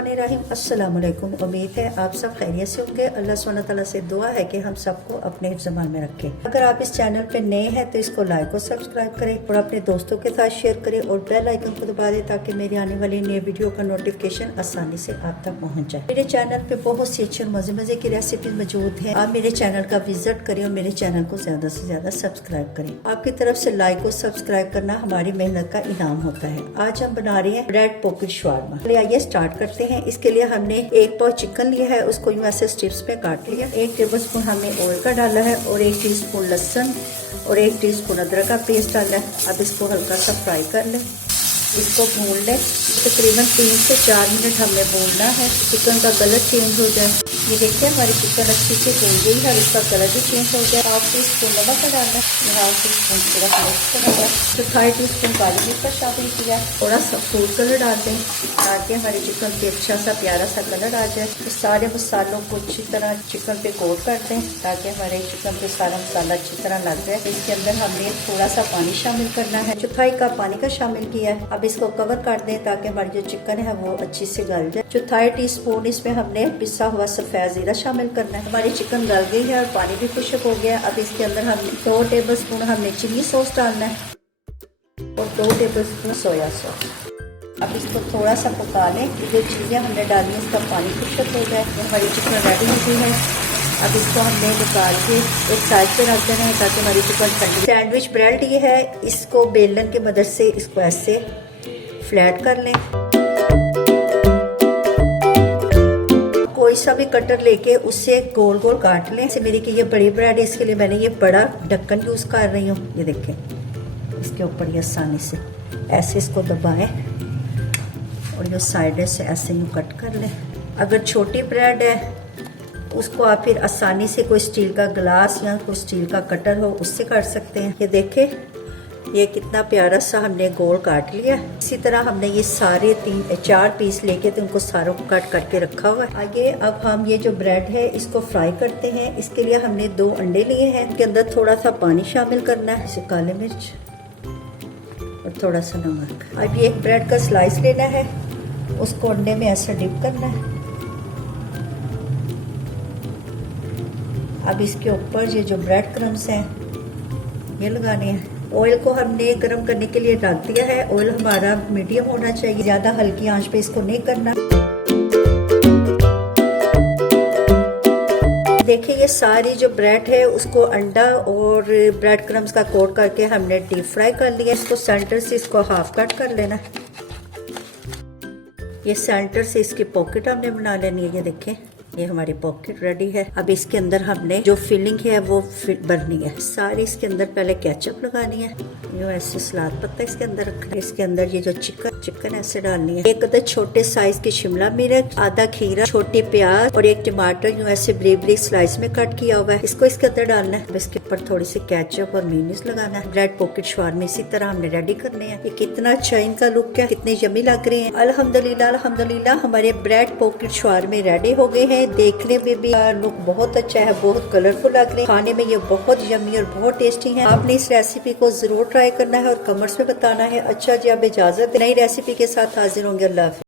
बिस्मिल्लाहिर्रहमानिर्रहीम। अस्सलाम वालेकुम। उम्मीद है आप सब खैरियत से होंगे। अल्लाह सुब्हानहू तआला से दुआ है कि हम सबको अपने हिफ्ज़-ए-मान में रखे। अगर आप इस चैनल पे नए हैं तो इसको लाइक और सब्सक्राइब करें और अपने दोस्तों के साथ शेयर करें और बेल आइकन को दबा दें ताकि मेरी आने वाली नई वीडियो का नोटिफिकेशन आसानी से आप तक पहुँच जाए। मेरे चैनल पे बहुत सी अच्छी और मजे की रेसिपी मौजूद है। आप मेरे चैनल का विजिट करें और मेरे चैनल को ज्यादा से ज्यादा सब्सक्राइब करें। आपकी तरफ से लाइक और सब्सक्राइब करना हमारी मेहनत का इनाम होता है। आज हम बना रहे हैं ब्रेड पॉकेट शवारमा। आइए स्टार्ट करते हैं। इसके लिए हमने एक पाव चिकन लिया है, उसको यूं ऐसे स्ट्रिप्स में काट लिया। 1 टेबलस्पून हमने ऑयल का डाला है और 1 टीस्पून लहसुन और 1 टीस्पून अदरक का पेस्ट डाला है। अब इसको हल्का सा फ्राई कर लें, इसको भून लें। तकरीबन 3 से 4 मिनट हमें भूनना है, चिकन का कलर चेंज हो जाए। ये देखिए हमारी चिकन अच्छी से भून गई है, इसका कलर भी चेंज हो गया। 1/2 टीस्पून नमक का डालना है, 1/2 टीस्पून सिर्फ मिर्च का डाला, 1/4 टीस्पून काली मिर्च का शामिल किया। थोड़ा सा फूड कलर डाल दें ताकि हमारी चिकन पे अच्छा सा प्यारा सा कलर आ जाए। तो सारे मसालों को अच्छी तरह चिकन पे कोट कर दें ताकि हमारे चिकन पे सारा मसाला अच्छी तरह लग जाए। इसके अंदर हमने थोड़ा सा पानी शामिल करना है, 1/4 कप पानी का शामिल किया है। अब इसको कवर कर दें ताकि हमारी जो चिकन है वो अच्छी से गल जाए। 1/4 टीस्पून इसमें हमने पिसा हुआ सफेद जीरा शामिल करना है। हमारी चिकन गल गई है और पानी भी खुश्क हो गया। अब इसके अंदर हमने 2 टेबलस्पून हमने चिली सॉस डालना है और 2 टेबलस्पून सोया सॉस। अब इसको थोड़ा सा पका लें। जो चीज़ें हमने डाली इसका पानी खुश्क हो जाए। हमारी चिकन रेडी हो गई है। अब इसको हमने निकाल के एक साइड पे रख देना है ताकि हमारी चिकन ठंडी। सैंडविच ब्रेड ये है, इसको बेलन की मदद से इसको ऐसे फ्लैट कर लें। कोई सा भी कटर लेके उससे गोल गोल काट लें। जैसे मेरी कि ये बड़ी ब्रेड है, इसके लिए मैंने ये बड़ा ढक्कन यूज कर रही हूँ। ये देखें, इसके ऊपर ये आसानी से ऐसे इसको दबाएं और ये साइड से ऐसे यूँ कट कर लें। अगर छोटी ब्रेड है उसको आप फिर आसानी से कोई स्टील का ग्लास या कोई स्टील का कटर हो उससे काट सकते हैं। ये देखें, ये कितना प्यारा सा हमने गोल काट लिया। इसी तरह हमने ये सारे 3-4 पीस लेके तो उनको सारों को कट करके रखा हुआ है। आगे अब हम ये जो ब्रेड है इसको फ्राई करते हैं। इसके लिए हमने 2 अंडे लिए हैं, इनके अंदर थोड़ा सा पानी शामिल करना है, जैसे काली मिर्च और थोड़ा सा नमक। अब ये एक ब्रेड का स्लाइस लेना है, उसको अंडे में ऐसा डिप करना है। अब इसके ऊपर ये जो ब्रेड क्रम्स हैं ये लगाने हैं। ऑयल को हमने गर्म करने के लिए रख दिया है। ऑयल हमारा मीडियम होना चाहिए, ज्यादा हल्की आंच पे इसको नहीं करना। देखिए ये सारी जो ब्रेड है उसको अंडा और ब्रेड क्रम्स का कोट करके हमने डीप फ्राई कर लिया। इसको सेंटर से इसको हाफ कट कर लेना। ये सेंटर से इसकी पॉकेट हमने बना लेनी है। ये देखें, ये हमारी पॉकेट रेडी है। अब इसके अंदर हमने जो फिलिंग है वो भरनी है। सारी इसके अंदर पहले केचप लगानी है, ये ऐसे सलाद पत्ता इसके अंदर रखना है। इसके अंदर ये जो चिकन ऐसे डालनी है। 1 अदद छोटे साइज की शिमला मिर्च, आधा खीरा, छोटे प्याज और 1 टमाटर यूं ऐसे ब्रीक स्लाइस में कट किया हुआ है, इसको इसके अंदर डालना है। इसके ऊपर थोड़ी सी केचप और मेयोनीज लगाना है। ब्रेड पॉकेट शवारमा इसी तरह हमने रेडी करने हैं। ये कितना अच्छा इनका लुक है, कितने यम्मी लग रहे हैं। अल्हम्दुलिल्लाह हमारे ब्रेड पॉकेट शवारमा रेडी हो गए हैं। देखने में भी लुक बहुत अच्छा है, बहुत कलरफुल लग रहे हैं। खाने में ये बहुत यम्मी और बहुत टेस्टी है। आपने इस रेसिपी को जरूर ट्राई करना है और कमेंट्स में बताना है। अच्छा जी, अब इजाजत, नई रेसिपी के साथ हाजिर होंगे। अल्लाह हाफिज़।